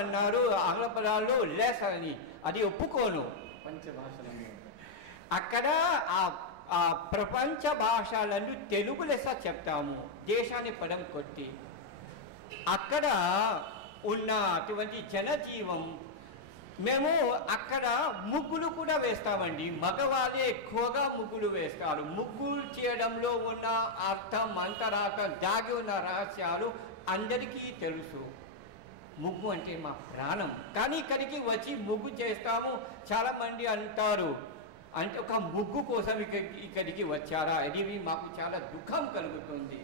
అన్నారు ఆంగ్ల పదాల్లో లెస్ అని, అది ఒప్పుకోను. పంచభాషలందు అక్కడ ఆ ప్రపంచ భాషలందు తెలుగు లెస్స చెప్తాము, దేశాన్ని పదం కొట్టి. అక్కడ ఉన్న అటువంటి జనజీవం, మేము అక్కడ ముగ్గులు కూడా వేస్తామండి. మగవాళ్ళే ఎక్కువగా ముగ్గులు వేస్తారు. ముగ్గులు చేయడంలో ఉన్న అర్థం, అంతరార్థం, దాగి ఉన్న రహస్యాలు అందరికీ తెలుసు. ముగ్గు అంటే మా ప్రాణం. కానీ ఇక్కడికి వచ్చి ముగ్గు చేస్తాము, చాలామంది అంటారు, అంటే ఒక ముగ్గు కోసం ఇక్కడికి వచ్చారా? ఇది మాకు చాలా దుఃఖం కలుగుతుంది.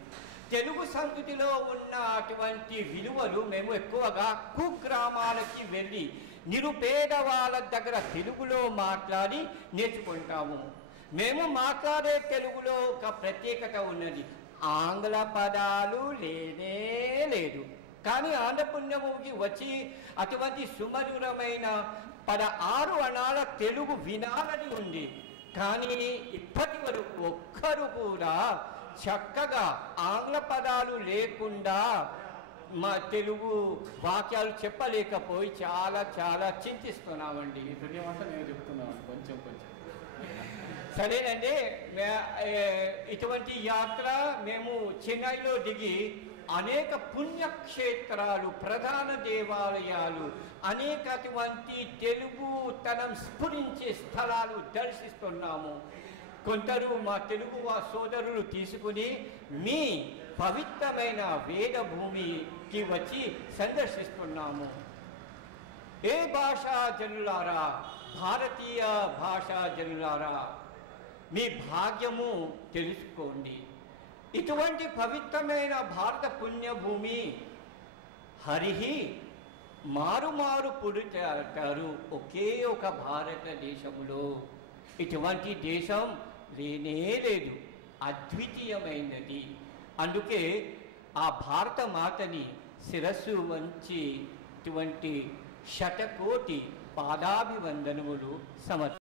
తెలుగు సంస్కృతిలో ఉన్న అటువంటి విలువలు మేము ఎక్కువగా కుగ్రామాలకి వెళ్ళి నిరుపేద వాళ్ళ దగ్గర తెలుగులో మాట్లాడి నేర్చుకుంటాము. మేము మాట్లాడే తెలుగులో ఒక ప్రత్యేకత ఉన్నది. ఆంగ్ల పదాలు లేనే లేదు. కానీ ఆంధ్రపుణ్యముకి వచ్చి అటువంటి సుమధురమైన 16 అణాల తెలుగు వినాలని ఉంది. కానీ ఇప్పటి వరకు ఒక్కరు కూడా చక్కగా ఆంగ్ల పదాలు లేకుండా మా తెలుగు వాక్యాలు చెప్పలేకపోయి చాలా చాలా చింతిస్తున్నామండి. నేను చెప్తున్నాను కొంచెం కొంచెం. సరేనండి, ఇటువంటి యాత్ర మేము చెన్నైలో దిగి అనేక పుణ్యక్షేత్రాలు, ప్రధాన దేవాలయాలు, అనేక అటువంటి తెలుగుతనం స్ఫురించే స్థలాలు దర్శిస్తున్నాము. కొందరు మా తెలుగు సోదరులు తీసుకుని మీ పవిత్రమైన వేద భూమికి వచ్చి సందర్శిస్తున్నాము. ఏ భాషా జనులారా, భారతీయ భాషా జనులారా, మీ భాగ్యము తెలుసుకోండి. ఇటువంటి పవిత్రమైన భారత పుణ్యభూమి హరిహి మారు మారు పుడుతారు ఒకే ఒక భారతదేశములో. ఇటువంటి దేశం లేనే లేదు, అద్వితీయమైనది. అందుకే ఆ భారత మాతని శిరస్సు వంచి ఇటువంటి శతకోటి పాదాభివందనములు సమర్ప